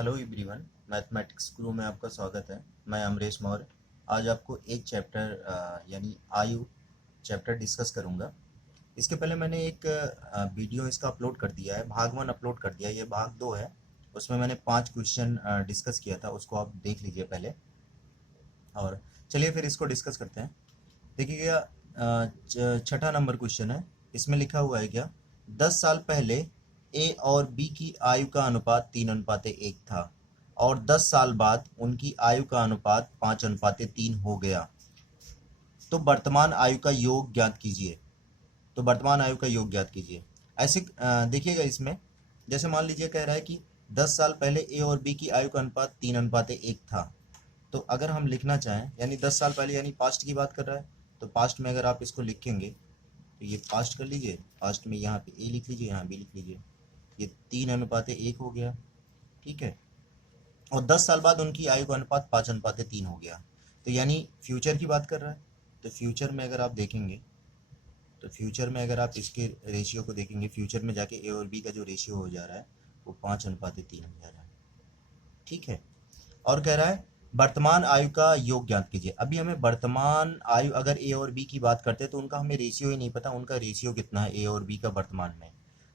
Hello everyone, mathematics गुरु में आपका स्वागत है। मैं अमरेश मौर्य। आज आपको एक चैप्टर यानी आयु चैप्टर डिस्कस करूंगा। इसके पहले मैंने एक वीडियो इसका अपलोड कर दिया है, भाग 1 अपलोड कर दिया है, ये भाग 2 है। उसमें मैंने 5 क्वेश्चन डिस्कस किया था, उसको आप देख लीजिए पहले। और चलिए फिर इसको डिस्कस करते हैं। देखिएगा, छठा नंबर क्वेश्चन है। इसमें लिखा हुआ है क्या, 10 साल पहले ए और बी की आयु का अनुपात 3:1 था और 10 साल बाद उनकी आयु का अनुपात 5:3 हो गया। तो वर्तमान आयु का योग ज्ञात कीजिए। तो वर्तमान आयु का योग ज्ञात कीजिए। ऐसे देखिएगा, इसमें जैसे मान लीजिए कह रहा है कि 10 साल पहले ए और बी की आयु का अनुपात 3:1 था। तो अगर हम लिखना चाहें, यानी 10 साल पहले यानी पास्ट की बात कर रहा है, तो पास्ट में अगर आप इसको लिखेंगे तो ये पास्ट कर लीजिए। पास्ट में यहाँ पे ए लिख लीजिए, यहाँ बी लिख लीजिए। ये 3:1 हो गया, ठीक है। और 10 साल बाद उनकी आयु का अनुपात 5:3 हो गया। तो यानी फ्यूचर की बात कर रहा है। तो फ्यूचर में अगर आप देखेंगे, तो फ्यूचर में अगर आप इसके रेशियो को देखेंगे, फ्यूचर में जाके ए और बी का जो रेशियो हो जा रहा है वो 5:3 हो जा रहा है, ठीक है। और कह रहा है वर्तमान आयु का योग ज्ञात कीजिए। अभी हमें वर्तमान आयु, अगर ए और बी की बात करते हैं तो उनका हमें रेशियो ही नहीं पता, उनका रेशियो कितना है ए और बी का वर्तमान में।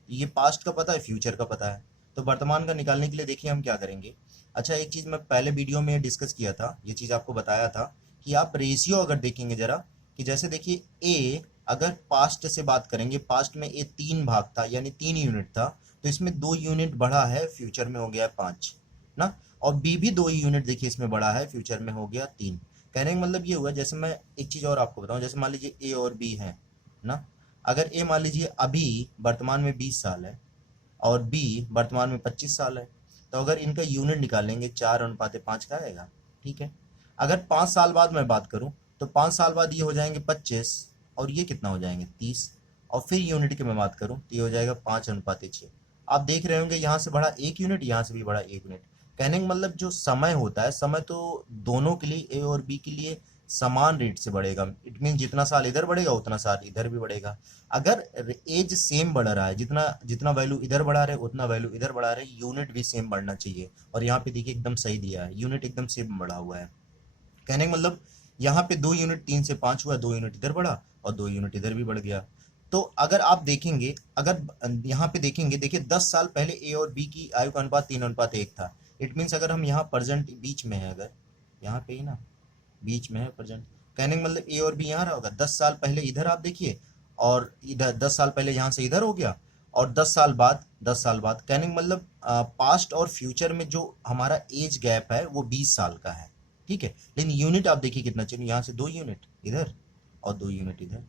ये पास्ट का पता है, फ्यूचर का पता है। तो वर्तमान का निकालने के लिए देखिए हम क्या करेंगे। अच्छा, एक चीज़ मैं पहले वीडियो में डिस्कस किया था, ये चीज़ आपको बताया था कि आप रेशियो अगर देखेंगे जरा, कि जैसे देखिए ए, अगर पास्ट से बात करेंगे, पास्ट में ए 3 भाग था यानी 3 यूनिट था, तो इसमें 2 यूनिट बढ़ा है, फ्यूचर में हो गया 5 ना। और बी भी 2 यूनिट देखिए इसमें बढ़ा है, फ्यूचर में हो गया 3। कहने का मतलब ये हुआ, जैसे मैं एक चीज़ और आपको बताऊं, जैसे मान लीजिए ए और बी है ना। अगर ए मान लीजिए अभी वर्तमान में 20 साल है और बी वर्तमान में 25 साल है, तो अगर इनका यूनिट निकालेंगे 4:5 का आएगा, ठीक है। अगर 5 साल बाद मैं बात करूं, तो 5 साल बाद ये हो जाएंगे 25 और ये कितना हो जाएंगे 30। और फिर यूनिट की मैं बात करूं तो ये हो जाएगा 5:6। आप देख रहे होंगे यहाँ से बढ़ा 1 यूनिट, यहाँ से भी बढ़ा 1 यूनिट। कहने का मतलब जो समय होता है, समय तो दोनों के लिए, ए और बी के लिए समान रेट से बढ़ेगा। इट मीन जितना साल इधर बढ़ेगा उतना साल इधर भी बढ़ेगा। अगर एज सेम बढ़ रहा है, जितना जितना वैल्यू इधर बढ़ा रहे उतना वैल्यू इधर बढ़ा रहे, यूनिट भी सेम बढ़ना चाहिए। और यहाँ पे देखिए एकदम सही दिया है, यूनिट एकदम सेम बढ़ा हुआ है। कहने का मतलब यहाँ पे 2 यूनिट 3 से 5 हुआ, 2 यूनिट इधर बढ़ा और 2 यूनिट इधर भी बढ़ गया। तो अगर आप देखेंगे, अगर यहाँ पे देखेंगे, देखिए 10 साल पहले ए और बी की आयु का अनुपात 3:1 था। इट मीन्स अगर हम यहाँ प्रेजेंट बीच में है, अगर यहाँ पे ही ना बीच में है प्रेजेंट, कहने का मतलब ए और बी यहाँ रहा होगा। 10 साल पहले इधर आप देखिए, और इधर 10 साल पहले यहाँ से इधर हो गया, और 10 साल बाद कहने का मतलब पास्ट और फ्यूचर में जो हमारा एज गैप है वो 20 साल का है, ठीक है। लेकिन यूनिट आप देखिए कितना चाहिए, यहाँ से 2 यूनिट इधर और 2 यूनिट इधर।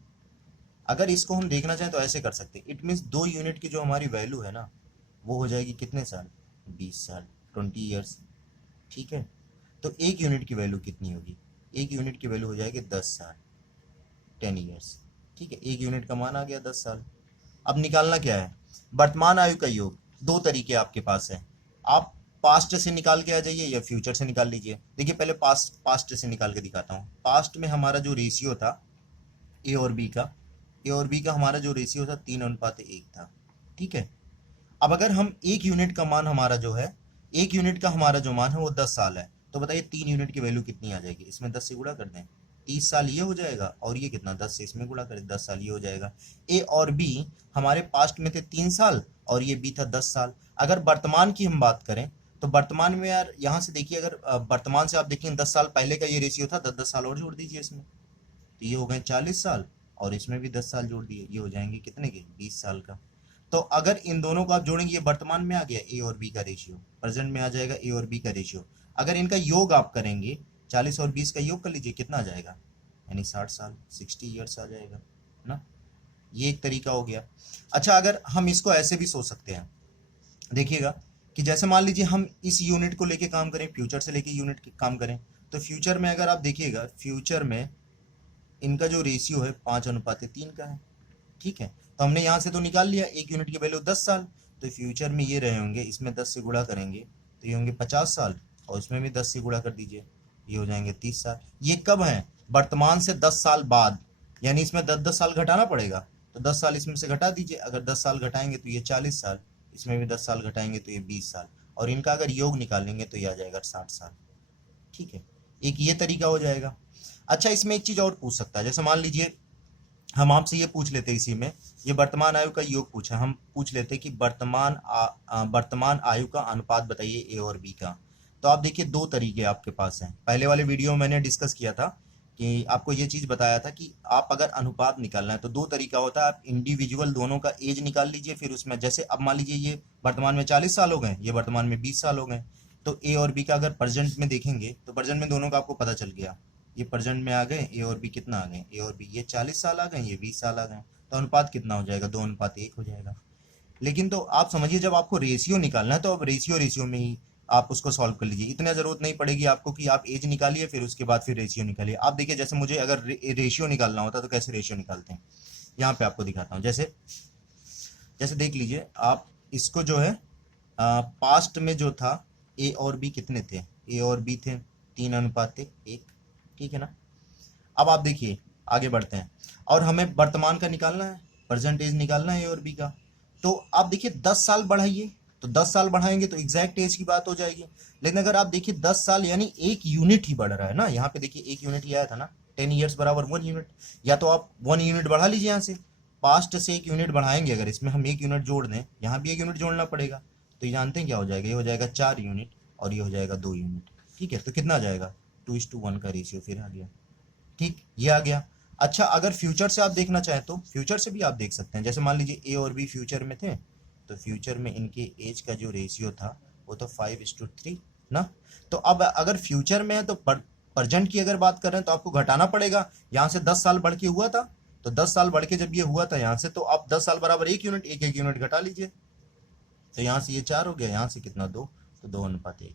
अगर इसको हम देखना चाहें तो ऐसे कर सकते हैं। इट मीन्स 2 यूनिट की जो हमारी वैल्यू है ना, वो हो जाएगी कितने साल, 20 साल, 20 ईयर्स, ठीक है। तो 1 यूनिट की वैल्यू कितनी होगी, 1 यूनिट की वैल्यू हो जाएगी 10 साल, 10 ईयर्स, ठीक है। 1 यूनिट का मान आ गया 10 साल। अब निकालना क्या है, वर्तमान आयु का योग। 2 तरीके आपके पास है, आप पास्ट से निकाल के आ जाइए या फ्यूचर से निकाल लीजिए। देखिए पहले पास्ट से निकाल के दिखाता हूँ। पास्ट में हमारा जो रेशियो था ए और बी का, ए और बी का हमारा जो रेशियो था 3:1 था, ठीक है। अब अगर हम 1 यूनिट का मान हमारा जो है, 1 यूनिट का हमारा जो मान है वो 10 साल है, तो बताइए 3 यूनिट की वैल्यू कितनी आ जाएगी। इसमें 10 से गुणा कर दें, 30 साल ये हो जाएगा, और ये कितना 10 से इसमें गुणा करें, 10 साल ये हो जाएगा। ए और बी हमारे पास्ट में थे 3 साल और ये बी था 10 साल। अगर वर्तमान की हम बात करें तो वर्तमान में यार यहाँ से देखिए, अगर वर्तमान से आप देखेंगे 10 साल पहले का ये रेशियो था, 10 10 साल और जोड़ दीजिए इसमें, तो ये हो गए 40 साल, और इसमें भी 10 साल जोड़ दिए, ये हो जाएंगे कितने के, 20 साल का। तो अगर इन दोनों को आप जोड़ेंगे, ये वर्तमान में आ गया ए और बी का रेशियो, प्रेजेंट में आ जाएगा ए और बी का रेशियो। अगर इनका योग आप करेंगे, 40 और 20 का योग कर लीजिए, कितना आ जाएगा, यानी 60 साल, 60 ईयर्स आ जाएगा ना। ये एक तरीका हो गया। अच्छा, अगर हम इसको ऐसे भी सोच सकते हैं, देखिएगा कि जैसे मान लीजिए हम इस यूनिट को लेके काम करें, फ्यूचर से लेके यूनिट काम करें, तो फ्यूचर में अगर आप देखिएगा, फ्यूचर में इनका जो रेशियो है 5:3 का है, ठीक है। तो हमने यहाँ से तो निकाल लिया 1 यूनिट की वैल्यू 10 साल, तो फ्यूचर में ये रहे होंगे, इसमें 10 से गुणा करेंगे तो ये होंगे 50 साल, और इसमें भी 10 से गुणा कर दीजिए, ये हो जाएंगे 30 साल। ये कब है, वर्तमान से 10 साल बाद, यानी इसमें 10 साल घटाना पड़ेगा, तो 10 साल इसमें से घटा दीजिए। अगर 10 साल घटाएंगे तो ये 40 साल, इसमें भी 10 साल घटाएंगे तो ये 20 साल। और इनका अगर योग निकालेंगे तो ये आ जाएगा 60 साल। ठीक है, एक ये तरीका हो जाएगा। अच्छा, इसमें एक चीज और पूछ सकता है, जैसे मान लीजिए हम आपसे ये पूछ लेते इसी में, ये वर्तमान आयु का योग पूछा, हम पूछ लेते कि वर्तमान आयु का अनुपात बताइए ए और बी का। तो आप देखिए दो तरीके आपके पास हैं। पहले वाले वीडियो में मैंने डिस्कस किया था कि आपको ये चीज बताया था कि आप अगर अनुपात निकालना है तो दो तरीका होता है। आप इंडिविजुअल दोनों का एज निकाल लीजिए, फिर उसमें जैसे अब मान लीजिए ये वर्तमान में 40 साल हो गए, ये वर्तमान में 20 साल हो गए, तो ए और बी का अगर प्रेजेंट में देखेंगे तो प्रेजेंट में दोनों का आपको पता चल गया, ये प्रेजेंट में आ गए, ए और बी कितना आ गए, ए और बी ये 40 साल आ गए, ये 20 साल आ गए, तो अनुपात कितना हो जाएगा, 2:1 हो जाएगा। लेकिन तो आप समझिए जब आपको रेशियो निकालना है तो अब रेशियो में ही आप उसको सॉल्व कर लीजिए, इतना जरूरत नहीं पड़ेगी आपको कि आप एज निकालिए फिर उसके बाद फिर रेशियो निकालिए। आप देखिए जैसे मुझे अगर रेशियो निकालना होता तो कैसे रेशियो निकालते हैं, यहाँ पे आपको दिखाता हूँ। जैसे जैसे देख लीजिए आप इसको जो है पास्ट में जो था ए और बी कितने थे, ए और बी थे 3:1, ठीक है ना। अब आप देखिए आगे बढ़ते हैं और हमें वर्तमान का निकालना है, परसेंटेज निकालना है ए और बी का। तो आप देखिए 10 साल बढ़ाइए, तो 10 साल बढ़ाएंगे तो एग्जैक्ट एज की बात हो जाएगी। लेकिन अगर आप देखिए 10 साल यानी 1 यूनिट ही बढ़ रहा है ना, यहाँ पे देखिए 1 यूनिट ही आया था ना, 10 ईयर्स बराबर 1 यूनिट। या तो आप 1 यूनिट बढ़ा लीजिए, यहाँ से पास्ट से 1 यूनिट बढ़ाएंगे, अगर इसमें हम 1 यूनिट जोड़ दें, यहाँ भी 1 यूनिट जोड़ना पड़ेगा, तो ये जानते हैं क्या हो जाएगा, ये हो जाएगा 4 यूनिट और ये हो जाएगा 2 यूनिट। ठीक है, तो कितना आ जाएगा 2:1 का रेशियो फिर आ गया। ठीक, ये आ गया। अच्छा, अगर फ्यूचर से आप देखना चाहें तो फ्यूचर से भी आप देख सकते हैं। जैसे मान लीजिए ए और बी फ्यूचर में थे, तो फ्यूचर में इनके एज का जो रेशियो था वो तो 5:3 ना। तो अब अगर फ्यूचर में है तो प्रेजेंट की अगर बात कर रहे हैं तो आपको घटाना पड़ेगा। यहाँ से 10 साल बढ़ के हुआ था, तो 10 साल बढ़ के जब ये हुआ था यहाँ से, तो आप 10 साल बराबर 1 यूनिट, एक यूनिट घटा लीजिए, तो यहाँ से ये 4 हो गया, यहाँ से कितना 2, तो 2:1।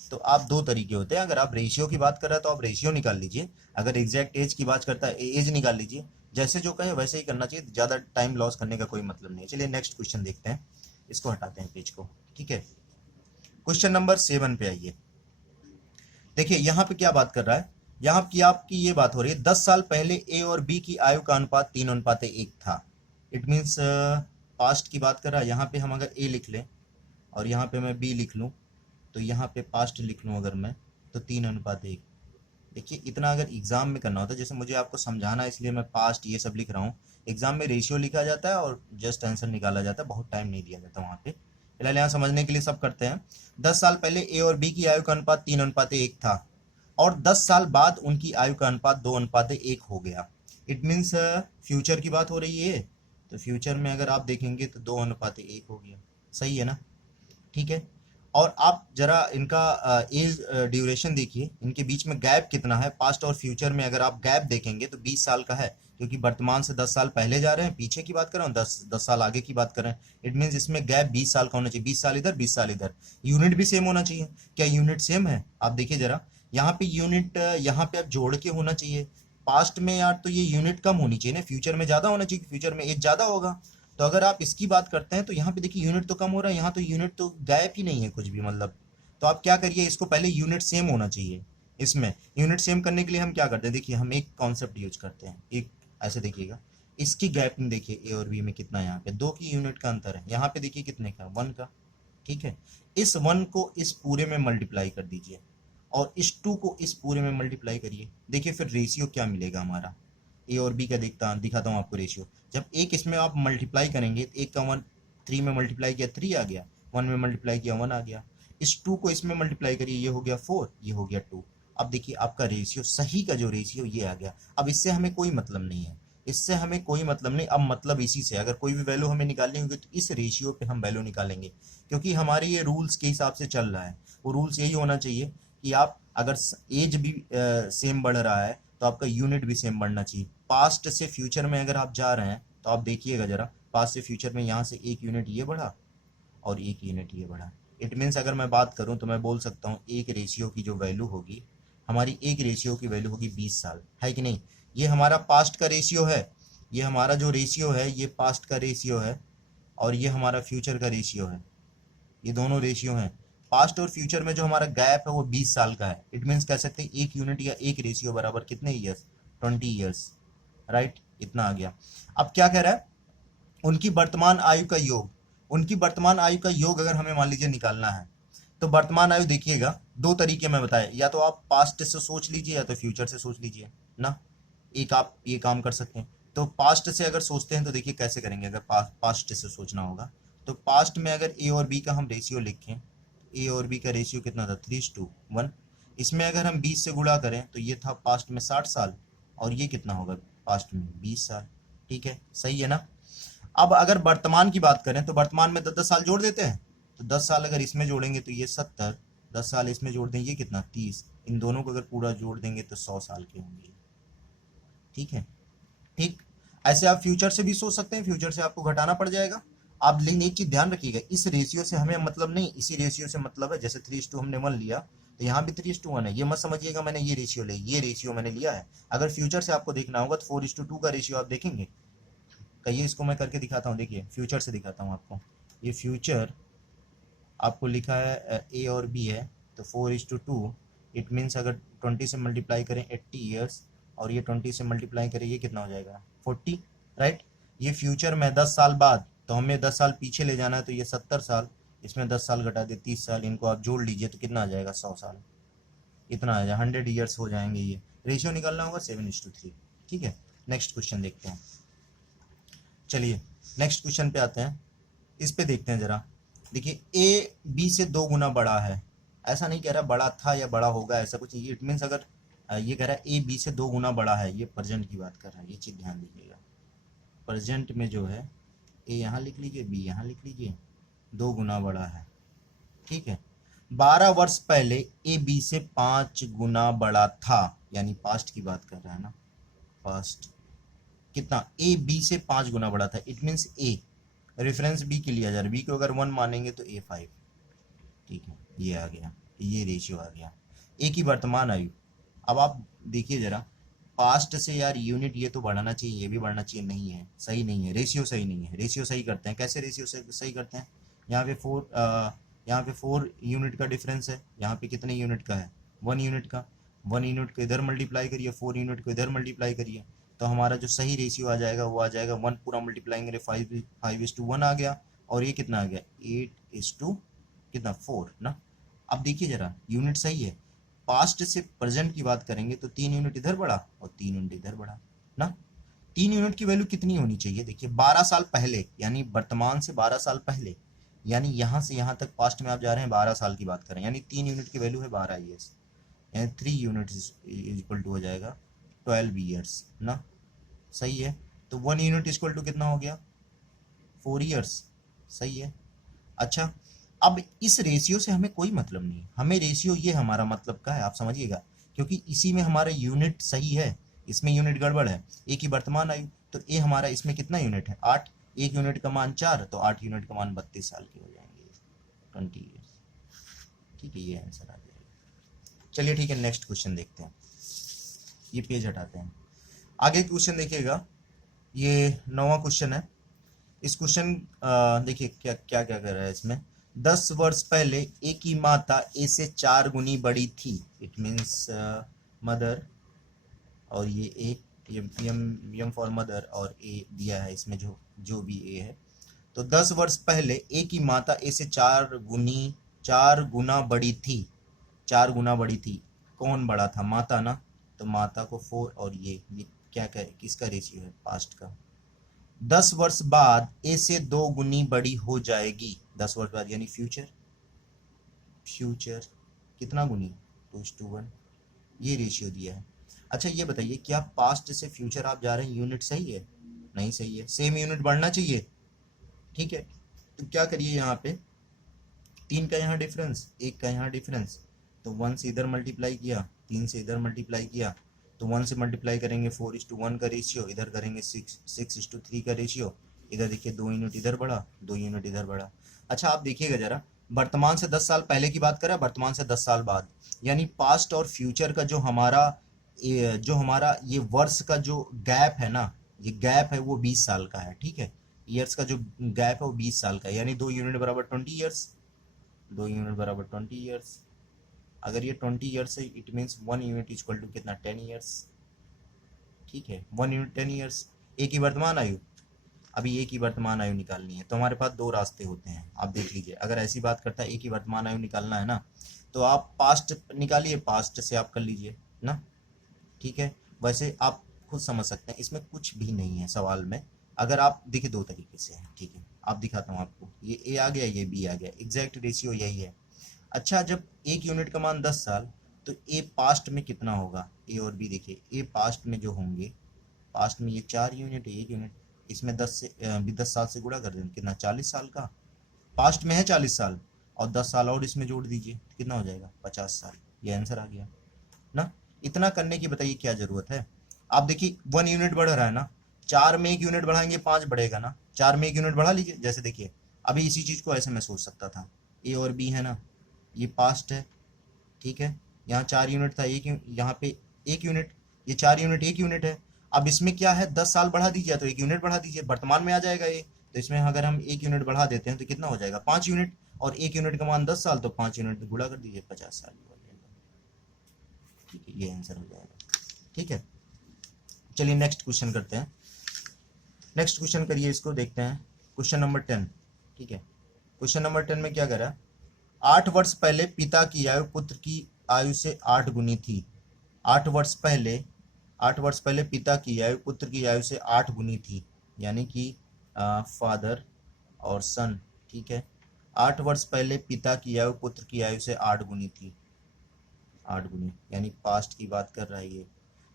तो आप दो तरीके होते हैं, अगर आप रेशियो की बात कर रहे हैं तो आप रेशियो निकाल लीजिए, अगर एग्जैक्ट एज की बात करता है एज निकाल लीजिए। जैसे जो कहे वैसे ही करना चाहिए, ज़्यादा टाइम लॉस करने का कोई मतलब नहीं है। चलिए नेक्स्ट क्वेश्चन देखते हैं, इसको हटाते हैं पेज को। ठीक है, क्वेश्चन नंबर 7 पे आइए। देखिए यहाँ पे क्या बात कर रहा है, यहाँ की आपकी ये बात हो रही है 10 साल पहले ए और बी की आयु का अनुपात 3:1 था। इट मीन्स पास्ट की बात कर रहा है। यहाँ पे हम अगर ए लिख लें और यहाँ पे मैं बी लिख लूँ, तो यहाँ पे पास्ट लिख लूँ अगर मैं, तो 3:1। देखिए इतना अगर एग्जाम में करना होता है, जैसे मुझे आपको समझाना है इसलिए मैं पास्ट ये सब लिख रहा हूँ, एग्जाम में रेशियो लिखा जाता है और जस्ट आंसर निकाला जाता है, बहुत टाइम नहीं दिया जाता वहाँ पे। फिलहाल यहाँ समझने के लिए सब करते हैं। 10 साल पहले ए और बी की आयु का अनुपात 3:1 था और 10 साल बाद उनकी आयु का अनुपात 2:1 हो गया। इट मीन्स फ्यूचर की बात हो रही है, तो फ्यूचर में अगर आप देखेंगे तो 2:1 हो गया। सही है ना, ठीक है। और आप जरा इनका एज ड्यूरेशन देखिए, इनके बीच में गैप कितना है। पास्ट और फ्यूचर में अगर आप गैप देखेंगे तो 20 साल का है, क्योंकि वर्तमान से 10 साल पहले जा रहे हैं, पीछे की बात कर रहा हूँ, 10 साल आगे की बात कर रहे हैं। इट मीन्स इसमें गैप 20 साल का होना चाहिए, 20 साल इधर 20 साल इधर। यूनिट भी सेम होना चाहिए। क्या यूनिट सेम है? आप देखिए जरा, यहाँ पे यूनिट यहाँ पे आप जोड़ के होना चाहिए। पास्ट में यार तो ये यूनिट कम होनी चाहिए ना, फ्यूचर में ज़्यादा होना चाहिए, फ्यूचर में एज ज़्यादा होगा। तो अगर आप इसकी बात करते हैं तो यहाँ पे देखिए यूनिट तो कम हो रहा है, यहाँ तो यूनिट तो गैप ही नहीं है कुछ भी, मतलब। तो आप क्या करिए, इसको पहले यूनिट सेम होना चाहिए। इसमें यूनिट सेम करने के लिए हम क्या करते हैं, देखिए हम एक कॉन्सेप्ट यूज करते हैं, एक ऐसे देखिएगा, इसकी गैपिंग देखिए ए और बी में कितना, यहाँ पे 2 की यूनिट का अंतर है, यहाँ पे देखिए कितने का, 1 का। ठीक है, इस 1 को इस पूरे में मल्टीप्लाई कर दीजिए और इस 2 को इस पूरे में मल्टीप्लाई करिए। देखिए फिर रेशियो क्या मिलेगा हमारा, ए और बी का दिखाता हूँ आपको रेशियो। जब एक इसमें आप मल्टीप्लाई करेंगे, एक का 1 3 में मल्टीप्लाई किया 3 आ गया, 1 में मल्टीप्लाई किया 1 आ गया। इस 2 को इसमें मल्टीप्लाई करिए, ये हो गया 4, ये हो गया 2। अब देखिए आपका रेशियो, सही का जो रेशियो ये आ गया। अब इससे हमें कोई मतलब नहीं है, इससे हमें कोई मतलब नहीं। अब मतलब इसी से अगर कोई भी वैल्यू हमें निकालनी होगी तो इस रेशियो पे हम वैल्यू निकालेंगे, क्योंकि हमारे ये रूल्स के हिसाब से चल रहा है। वो रूल्स यही होना चाहिए कि आप अगर एज भी सेम बढ़ रहा है तो आपका यूनिट भी सेम बढ़ना चाहिए। पास्ट से फ्यूचर में अगर आप जा रहे हैं तो आप देखिएगा जरा, पास्ट से फ्यूचर में यहाँ से 1 यूनिट ये बढ़ा और 1 यूनिट ये बढ़ा। इट मीन्स अगर मैं बात करूँ तो मैं बोल सकता हूँ एक रेशियो की जो वैल्यू होगी, हमारी एक रेशियो की वैल्यू होगी 20 साल, है कि नहीं। ये हमारा पास्ट का रेशियो है, ये हमारा जो रेशियो है ये पास्ट का रेशियो है, और ये हमारा फ्यूचर का रेशियो है। ये दोनों रेशियो हैं। पास्ट और फ्यूचर में जो हमारा गैप है वो 20 साल का है। इट मीन्स कह सकते हैं एक यूनिट या एक रेशियो बराबर कितने ईयर्स, 20 ईयर्स, राइट। इतना आ गया। अब क्या कह रहा है, उनकी वर्तमान आयु का योग, उनकी वर्तमान आयु का योग अगर हमें मान लीजिए निकालना है, तो वर्तमान आयु देखिएगा, दो तरीके में बताए, या तो आप पास्ट से सोच लीजिए या तो फ्यूचर से सोच लीजिए ना। एक आप ये काम कर सकते हैं। तो पास्ट से अगर सोचते हैं तो देखिए कैसे करेंगे। अगर पास्ट से सोचना होगा तो पास्ट में अगर ए और बी का हम रेशियो लिखें, ए और बी का रेशियो कितना था 3:1। इसमें अगर हम 20 से गुणा करें तो ये था पास्ट में 60 साल, और ये कितना होगा पास्ट में 20 साल। ठीक है, सही है ना। अब अगर वर्तमान की बात करें तो वर्तमान में 10 साल जोड़ देते हैं, तो 10 साल अगर इसमें जोड़ेंगे तो ये 70, 10 साल इसमें जोड़ देंगे ये कितना 30, इन दोनों को अगर पूरा जोड़ देंगे तो 100 साल के होंगे। ठीक है, ठीक। ऐसे आप फ्यूचर से भी सोच सकते हैं, फ्यूचर से आपको घटाना पड़ जाएगा। आप लेकिन एक चीज ध्यान रखिएगा, इस रेशियो से हमें मतलब नहीं, इसी रेशियो से मतलब है। जैसे 3:1 हमने 1 लिया तो यहाँ भी 3:1 है। ये मत समझिएगा मैंने ये रेशियो ले, ये रेशियो मैंने लिया है। अगर फ्यूचर से आपको देखना होगा तो 4:2 का रेशियो आप देखेंगे। कहिए इसको मैं करके दिखाता हूँ, देखिए फ्यूचर से दिखाता हूँ आपको। ये फ्यूचर आपको लिखा है ए और बी है, तो 4:2 इट मीन्स अगर 20 से मल्टीप्लाई करें 80 ईयर्स, और ये 20 से मल्टीप्लाई करें ये कितना हो जाएगा 40, राइट। ये फ्यूचर में 10 साल बाद, तो हमें 10 साल पीछे ले जाना है, तो ये 70 साल, इसमें 10 साल घटा दे 30 साल, इनको आप जोड़ लीजिए तो कितना आ जाएगा 100 साल, इतना आ जाएगा 100 ईयर्स हो जाएंगे। ये रेशियो निकालना होगा 7:3। ठीक है, नेक्स्ट क्वेश्चन देखते हैं। चलिए नेक्स्ट क्वेश्चन पे आते हैं, इस पे देखते हैं जरा। देखिए ए बी से 2 गुना बड़ा है, ऐसा नहीं कह रहा बड़ा था या बड़ा होगा ऐसा कुछ, ये इट मीन्स अगर ये कह रहा है ए बी से 2 गुना बड़ा है, ये प्रेजेंट की बात कर रहा है, ये चीज ध्यान दीजिएगा। प्रेजेंट में जो है ए यहाँ लिख लीजिए, बी यहाँ लिख लीजिए, 2 गुना बड़ा है। ठीक है, 12 वर्ष पहले ए बी से 5 गुना बड़ा था, यानी पास्ट की बात कर रहा है ना, पास्ट कितना ए बी से 5 गुना बड़ा था, it means a reference B के लिया जा रहा है, बी को अगर 1 मानेंगे तो ए 5। ठीक है, ये आ गया, ये रेशियो आ गया। ए की वर्तमान आयु, अब आप देखिए जरा, पास्ट से यार यूनिट ये तो बढ़ाना चाहिए, ये भी बढ़ना चाहिए, नहीं है, सही नहीं है, रेशियो सही नहीं है। रेशियो सही करते हैं, कैसे रेशियो से सही करते हैं, यहाँ पे 4, यहाँ पे 4 यूनिट का डिफरेंस है, यहाँ पे कितने यूनिट का है 1 यूनिट का, 1 यूनिट को इधर मल्टीप्लाई करिए, 4 यूनिट को इधर मल्टीप्लाई करिए, तो हमारा जो सही रेशियो आ जाएगा वो आ जाएगा 1 पूरा मल्टीप्लाई करें 5:1 आ गया, और ये कितना आ गया 8:, कितना 4 ना। अब देखिए जरा यूनिट सही है, पास्ट से प्रेजेंट की बात करेंगे तो 3 यूनिट इधर बढ़ा और 3 यूनिट इधर बढ़ा ना। 3 यूनिट की वैल्यू कितनी होनी चाहिए, देखिए 12 साल पहले, यानी वर्तमान से 12 साल पहले, यानी यहाँ से यहाँ तक पास्ट में आप जा रहे हैं 12 साल की बात करें, यानी 3 यूनिट की वैल्यू है 12 ईयर्स, यानी 3 यूनिट इज इक्वल टू हो जाएगा 12 ईयर्स ना। सही है, तो 1 यूनिट इक्वल टू कितना हो गया 4 ईयर्स। सही है। अच्छा, अब इस रेशियो से हमें कोई मतलब नहीं, हमें रेशियो ये हमारा मतलब का है, आप समझिएगा, क्योंकि इसी में हमारा यूनिट सही है, इसमें यूनिट गड़बड़ है। ए की वर्तमान आयु, तो ए हमारा इसमें कितना यूनिट है 8, 1 यूनिट का मान 4, तो 8 यूनिट का मान 32 साल के हो जाएंगे, 20 ईयर्स। ठीक है, ये आंसर आ जाएगा। चलिए ठीक है, नेक्स्ट क्वेश्चन देखते हैं, ये पेज हटाते हैं, आगे क्वेश्चन देखिएगा। ये 9वां क्वेश्चन है। इस क्वेश्चन देखिए क्या क्या क्या कर रहा है इसमें। 10 वर्ष पहले ए की माता ए से 4 गुनी बड़ी थी, इट मीन्स मदर, और ये ए, यम फॉर मदर, और ए दिया है इसमें जो जो भी ए है। तो 10 वर्ष पहले ए की माता ए से 4 गुना बड़ी थी, 4 गुना बड़ी थी। कौन बड़ा था, माता ना, तो माता को 4, और ये क्या किसका रेशियो है पास्ट का। 10 वर्ष बाद ए से 2 गुनी बड़ी हो जाएगी, 10 वर्ष बाद यानी फ्यूचर, फ्यूचर कितना गुनी 2:1, ये रेशियो दिया है। अच्छा ये बताइए, क्या पास्ट से फ्यूचर आप जा रहे हैं यूनिट सही है, नहीं सही है, सेम यूनिट बढ़ना चाहिए। ठीक है, तो क्या करिए, यहाँ पे 3 का यहाँ डिफरेंस, 1 का यहाँ डिफरेंस, तो 1 से इधर मल्टीप्लाई किया, 3 से इधर मल्टीप्लाई किया, तो 1 से मल्टीप्लाई करेंगे 4:1 का रेशियो, इधर करेंगे 6:3 का रेशियो, इधर देखिए 2 यूनिट इधर बढ़ा, 2 यूनिट इधर बढ़ा। अच्छा आप देखिएगा जरा, वर्तमान से 10 साल पहले की बात करें, वर्तमान से 10 साल बाद, यानी पास्ट और फ्यूचर का जो हमारा ये वर्ष का जो गैप है ना, ये गैप है वो 20 साल का है। ठीक है, ईयर्स का जो गैप है वो 20 साल का है, यानी 2 यूनिट बराबर 20 ईयर्स, 2 यूनिट बराबर 20 ईयर्स। अगर ये 20 ईयर्स है, it means 1 unit equal to कितना 10 ईयर्स। ठीक है, 1 यूनिट 10 ईयर्स। ए की वर्तमान आयु, अभी ए की वर्तमान आयु निकालनी है तो हमारे पास दो रास्ते होते हैं, आप देख लीजिए। अगर ऐसी बात करता है ए की वर्तमान आयु निकालना है ना, तो आप पास्ट निकालिए, पास्ट से आप कर लीजिए ना, ठीक है। वैसे आप खुद समझ सकते हैं, इसमें कुछ भी नहीं है सवाल में। अगर आप देखिए दो तरीके से है, ठीक है, आप दिखाता हूँ आपको। ये ए आ गया, ये बी आ गया, एग्जैक्ट रेशियो यही है। अच्छा, जब एक यूनिट का मान 10 साल, तो ए पास्ट में कितना होगा? ए और बी देखिए, ए पास्ट में जो होंगे, पास्ट में ये 4 यूनिट है, 1 यूनिट, इसमें 10 साल से गुणा कर दें, कितना 40 साल का पास्ट में है, 40 साल, और 10 साल और इसमें जोड़ दीजिए, कितना हो जाएगा 50 साल। ये आंसर आ गया ना। इतना करने की बताइए क्या जरूरत है? आप देखिए 1 यूनिट बढ़ रहा है ना, 4 में 1 यूनिट बढ़ाएंगे 5 बढ़ेगा ना, 4 में 1 यूनिट बढ़ा लीजिए। जैसे देखिए अभी इसी चीज को ऐसे मैं सोच सकता था, ए और बी है ना, ये पास्ट है, ठीक है, यहाँ 4 यूनिट था, यहाँ पे 1 यूनिट, ये 4 यूनिट 1 यूनिट है। अब इसमें क्या है, 10 साल बढ़ा दीजिए तो 1 यूनिट बढ़ा दीजिए, वर्तमान में आ जाएगा ये। तो इसमें अगर हम 1 यूनिट बढ़ा देते हैं तो कितना हो जाएगा 5 यूनिट, और 1 यूनिट का मान 10 साल, तो 5 यूनिट गुणा कर दीजिए 50 साल हो जाएगा, ठीक है, ये आंसर हो जाएगा, ठीक है। चलिए नेक्स्ट क्वेश्चन करते हैं। नेक्स्ट क्वेश्चन करिए, इसको देखते हैं, क्वेश्चन नंबर 10, ठीक है। क्वेश्चन नंबर 10 में क्या करा, 8 वर्ष पहले पिता की आयु पुत्र की आयु से 8 गुनी थी। 8 वर्ष पहले, 8 वर्ष पहले पिता की आयु पुत्र की आयु से 8 गुनी थी, यानी कि फादर और सन, ठीक है। 8 वर्ष पहले पिता की आयु पुत्र की आयु से 8 गुनी थी, 8 गुनी, यानी पास्ट की बात कर रहा है ये।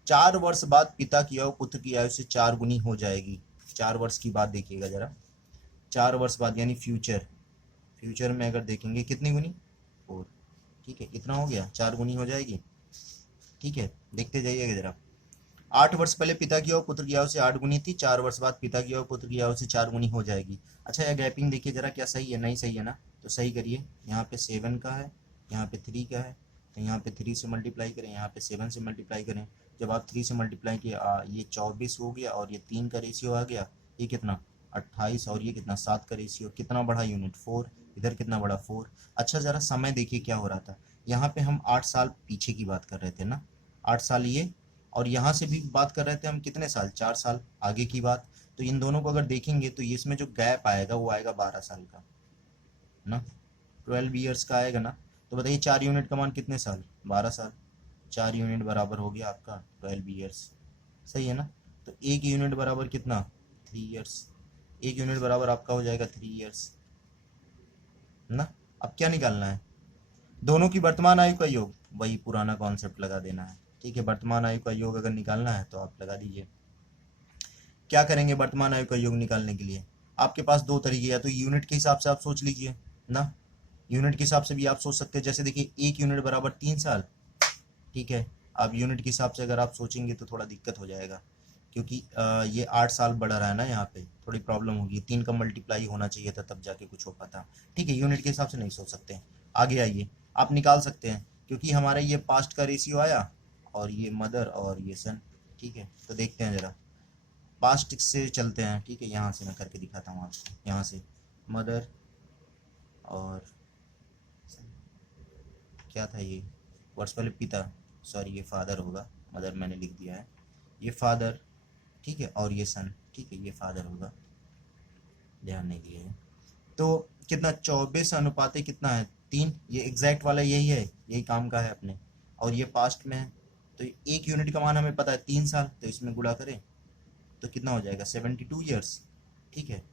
4 वर्ष बाद पिता की आयु पुत्र की आयु से 4 गुनी हो जाएगी। 4 वर्ष की बात देखिएगा जरा, 4 वर्ष बाद यानी फ्यूचर, फ्यूचर में अगर देखेंगे कितनी गुनी, 4, ठीक है, इतना हो गया, 4 गुनी हो जाएगी, ठीक है। देखते जाइएगा जरा, 8 वर्ष पहले पिता की आयु पुत्र की आयु से 8 गुनी थी, 4 वर्ष बाद पिता की आयु पुत्र की आयु से 4 गुनी हो जाएगी। अच्छा, यह गैपिंग देखिए जरा, क्या सही है? नहीं सही है ना, तो सही करिए। यहाँ पे 7 का है, यहाँ पे 3 का है, तो यहाँ पे 3 से मल्टीप्लाई करें, यहाँ पे 7 से मल्टीप्लाई करें। जब आप 3 से मल्टीप्लाई किए, ये 24 हो गया, और ये 3 का रेशियो आ गया, ये कितना 28, और ये कितना 7 का रेशियो, कितना बढ़ा यूनिट 4, इधर कितना बढ़ा 4। अच्छा, जरा समय देखिए क्या हो रहा था, यहाँ पे हम 8 साल पीछे की बात कर रहे थे ना, 8 साल ये, और यहाँ से भी बात कर रहे थे हम कितने साल, 4 साल आगे की बात। तो इन दोनों को अगर देखेंगे तो इसमें जो गैप आएगा वो आएगा 12 साल का ना, 12 ईयर्स का आएगा ना। तो बताइए 4 यूनिट का मान कितने साल, 12 साल, 4 यूनिट बराबर हो गया आपका 12 ईयर्स, सही है ना। तो 1 यूनिट बराबर कितना, 3 ईयर्स, 1 यूनिट बराबर आपका हो जाएगा 3 ईयर्स ना। अब क्या निकालना है, दोनों की वर्तमान आयु का योग, वही पुराना कॉन्सेप्ट लगा देना है, ठीक है। वर्तमान आयु का योग अगर निकालना है तो आप लगा दीजिए। क्या करेंगे वर्तमान आयु का योग निकालने के लिए, आपके पास दो तरीके, या तो यूनिट के हिसाब से आप सोच लीजिए ना, यूनिट के हिसाब से भी आप सोच सकते हैं। जैसे देखिए 1 यूनिट बराबर 3 साल, ठीक है। अब यूनिट के हिसाब से अगर आप सोचेंगे तो थोड़ा दिक्कत हो जाएगा, क्योंकि ये 8 साल बढ़ रहा है ना, यहाँ पे थोड़ी प्रॉब्लम होगी, 3 का मल्टीप्लाई होना चाहिए था तब जाके कुछ हो पाता, ठीक है। यूनिट के हिसाब से नहीं सोच सकते। आगे आइए, आप निकाल सकते हैं, क्योंकि हमारे ये पास्ट का रेशियो आया, और ये मदर और ये सन, ठीक है। तो देखते हैं जरा, पास्ट से चलते हैं, ठीक है, यहाँ से मैं करके दिखाता हूँ आपको, यहाँ से मदर और क्या था ये, वर्ष पहले पिता, सॉरी ये फादर होगा, मदर मैंने लिख दिया है, ये फादर, ठीक है, और ये सन, ठीक है, ये फादर होगा, ध्यान नहीं दिया है। तो कितना 24 अनुपाते कितना है 3, ये एग्जैक्ट वाला यही है, यही काम का है अपने, और ये पास्ट में है। तो 1 यूनिट का मान हमें पता है 3 साल, तो इसमें गुणा करें तो कितना हो जाएगा 72 ईयर्स, ठीक है।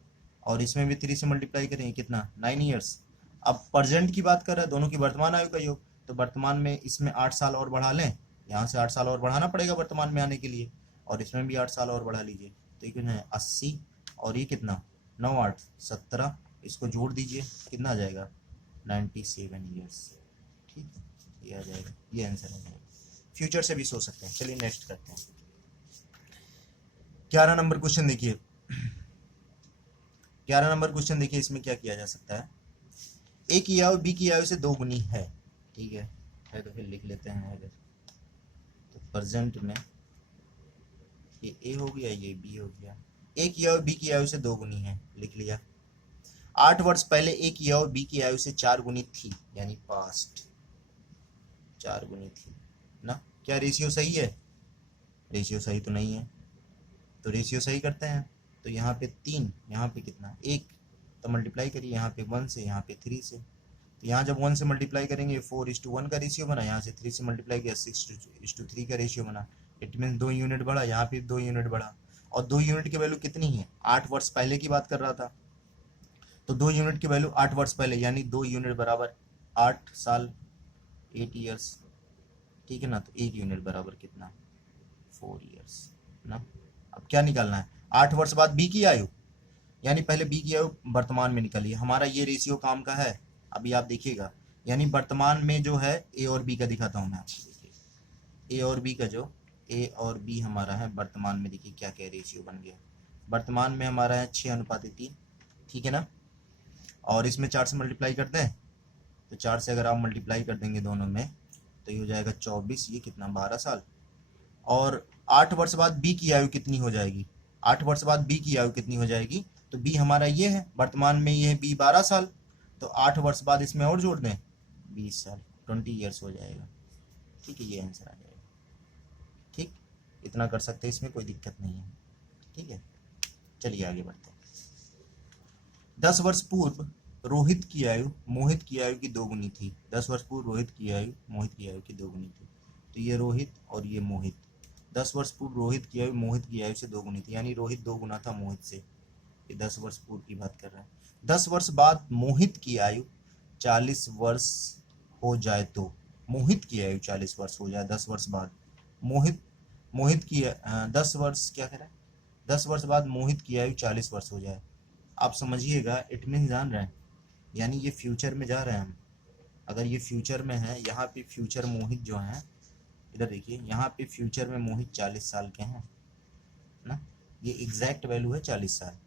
और इसमें भी 3 से मल्टीप्लाई करें, कितना 9 ईयर्स। अब प्रेजेंट की बात कर रहे हैं, दोनों की वर्तमान आयु का योग, तो वर्तमान में इसमें 8 साल और बढ़ा लें, यहाँ से 8 साल और बढ़ाना पड़ेगा वर्तमान में आने के लिए, और इसमें भी 8 साल और बढ़ा लीजिए, तो ये कितना है 80, और ये कितना 9 8 17, इसको जोड़ दीजिए, कितना आ जाएगा 97 ईयर्स, ठीक है, ये आ जाएगा, ये आंसर आ जाएगा। फ्यूचर से भी सोच सकते हैं। चलिए नेक्स्ट करते हैं, 11 नंबर क्वेश्चन देखिए। 11 नंबर क्वेश्चन देखिए, इसमें क्या किया जा सकता है, ए की आयु बी की आयु से 2 गुनी है, ठीक है तो फिर लिख लेते हैं। अगर तो प्रेजेंट में ये ए हो गया, ये बी हो गया, ए की आयु बी की आयु से 2 गुनी है, लिख लिया। 8 वर्ष पहले ए की आयु बी की आयु से 4 गुनी थी, यानी पास्ट 4 गुनी थी ना। क्या रेशियो सही है, रेशियो सही तो नहीं है, तो रेशियो सही करते हैं। तो यहाँ पे 3, यहाँ पे कितना 1, तो मल्टीप्लाई करिए यहाँ पे 1 से, यहाँ पे 3 से। तो यहाँ जब 1 से मल्टीप्लाई करेंगे 4:1 का रेशियो बना, यहाँ से 3 से मल्टीप्लाई किया 6:3 का रेशियो बना। इट मीन 2 यूनिट बढ़ा, यहाँ पे 2 यूनिट बढ़ा। और 2 यूनिट की वैल्यू कितनी है, 8 वर्ष पहले की बात कर रहा था, तो 2 यूनिट की वैल्यू 8 वर्ष पहले, यानी 2 यूनिट बराबर 8 साल, 8 ईयर्स, ठीक है ना। तो 1 यूनिट बराबर कितना, 4 ईयर्स ना। अब क्या निकालना है, 8 वर्ष बाद बी की आयु, यानी पहले बी की आयु वर्तमान में निकालिए। हमारा ये रेशियो काम का है, अभी आप देखिएगा, यानी वर्तमान में जो है ए और बी का दिखाता हूँ मैं आपको, देखिए ए और बी का, जो ए और बी हमारा है वर्तमान में, देखिए क्या क्या रेशियो बन गया। वर्तमान में हमारा है 6:3, ठीक है ना। और इसमें 4 से मल्टीप्लाई करते हैं, तो 4 से अगर आप मल्टीप्लाई कर देंगे दोनों में तो ये हो जाएगा 24, ये कितना 12 साल। और 8 वर्ष बाद बी की आयु कितनी हो जाएगी, 8 वर्ष बाद बी की आयु कितनी हो जाएगी, तो बी हमारा ये है वर्तमान में, ये है बी 12 साल, तो 8 वर्ष बाद इसमें और जोड़ दें 20 साल, 20 ईयर्स हो जाएगा, ठीक है। ये आंसर आ जाएगा, ठीक, इतना कर सकते हैं, इसमें कोई दिक्कत नहीं है, ठीक है। चलिए आगे बढ़ते हैं। 10 वर्ष पूर्व रोहित की आयु मोहित की आयु की 2 गुनी थी। 10 वर्ष पूर्व रोहित की आयु मोहित की आयु की 2 गुनी थी। तो ये रोहित और ये मोहित, 10 वर्ष पूर्व रोहित की आयु मोहित की आयु से 2 गुनी थी, यानी रोहित 2 गुना था मोहित से। ये 10 वर्ष पूर्व की बात कर रहा है। 10 वर्ष बाद मोहित की आयु 40 वर्ष हो जाए तो, मोहित की आयु 40 वर्ष हो जाए 10 वर्ष बाद, मोहित की 10 वर्ष क्या कह रहा है, 10 वर्ष बाद मोहित की आयु 40 वर्ष हो जाए। आप समझिएगा, इट मीन जान रहे हैं, यानी ये फ्यूचर में जा रहे हैं हम। अगर ये फ्यूचर में है, यहाँ पे फ्यूचर मोहित जो है, इधर देखिए, यहाँ पे फ्यूचर में मोहित 40 साल के हैं ना, ये एग्जैक्ट वैल्यू है 40 साल।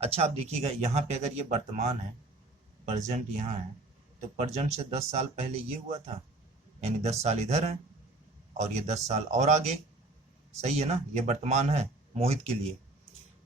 अच्छा आप देखिएगा, यहाँ पे अगर ये वर्तमान है, प्रेजेंट यहाँ है, तो प्रेजेंट से 10 साल पहले ये हुआ था, यानी 10 साल इधर है और ये 10 साल और आगे, सही है ना। ये वर्तमान है मोहित के लिए।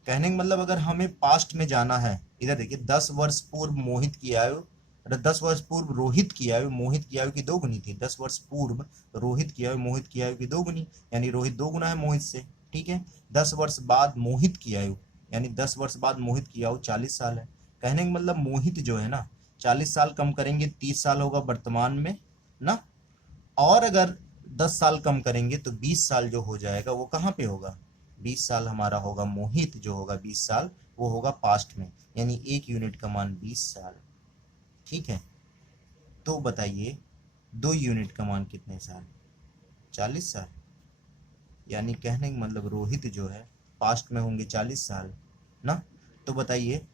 कहने का मतलब अगर हमें पास्ट में जाना है, इधर देखिए 10 वर्ष पूर्व मोहित की आयु, 10 वर्ष पूर्व रोहित की आयु मोहित की आयु की 2 गुनी थी। 10 वर्ष पूर्व रोहित की आयु मोहित की आयु की 2 गुनी, यानी रोहित 2 गुना है मोहित से, ठीक है। 10 वर्ष बाद मोहित की आयु, यानी 10 वर्ष बाद मोहित की आयु 40 साल है। कहने का मतलब मोहित जो है ना, 40 साल कम करेंगे 30 साल होगा वर्तमान में ना, और अगर 10 साल कम करेंगे तो 20 साल जो हो जाएगा वो कहाँ पे होगा, 20 साल हमारा होगा, मोहित जो होगा 20 साल वो होगा पास्ट में, यानी 1 यूनिट का मान 20 साल, ठीक है। तो बताइए 2 यूनिट का मान कितने साल, 40 साल। यानी कहने का मतलब रोहित जो है पास्ट में होंगे 40 साल ना। तो बताइए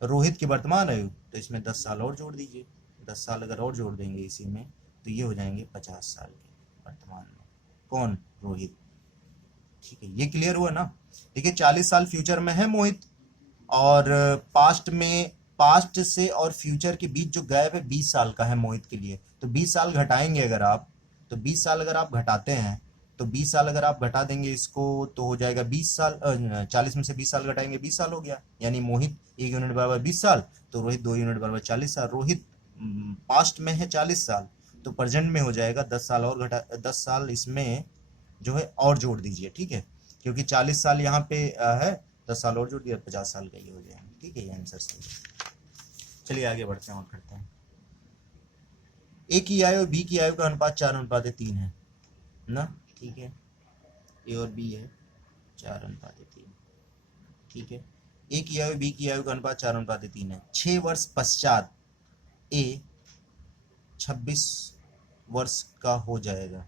रोहित की वर्तमान आयु, तो इसमें 10 साल और जोड़ दीजिए, 10 साल अगर और जोड़ देंगे इसी में तो ये हो जाएंगे 50 साल के वर्तमान में। कौन, रोहित, ठीक है। ये क्लियर हुआ ना। देखिए 40 साल फ्यूचर में है मोहित, और पास्ट से और फ्यूचर के बीच जो गैप है 20 साल का है मोहित के लिए। तो 20 साल घटाएंगे अगर आप, तो 20 साल अगर आप घटाते हैं, तो 20 साल अगर आप घटा देंगे इसको तो हो जाएगा 20 साल, 40 में से 20 साल घटाएंगे 20 साल हो गया, यानी मोहित 1 यूनिट बराबर 20 साल, तो रोहित 2 यूनिट बराबर 40 साल। रोहित पास्ट में है 40 साल, तो प्रेजेंट में हो जाएगा 10 साल और घटा, 10 साल इसमें जो है और जोड़ दीजिए, ठीक है, क्योंकि 40 साल यहाँ पे है, 10 साल और जोड़ दिया 50 साल का ये हो जाएगा, ठीक है। ये आंसर सही है। चलिए आगे बढ़ते हैं और करते हैं। ए की आयु और बी की आयु का अनुपात 4:3 है ना, ठीक है। ए और बी है 4:3, ठीक है। ए की आयु बी की आयु का अनुपात 4:3 है। 6 वर्ष पश्चात ए 26 वर्ष का हो जाएगा,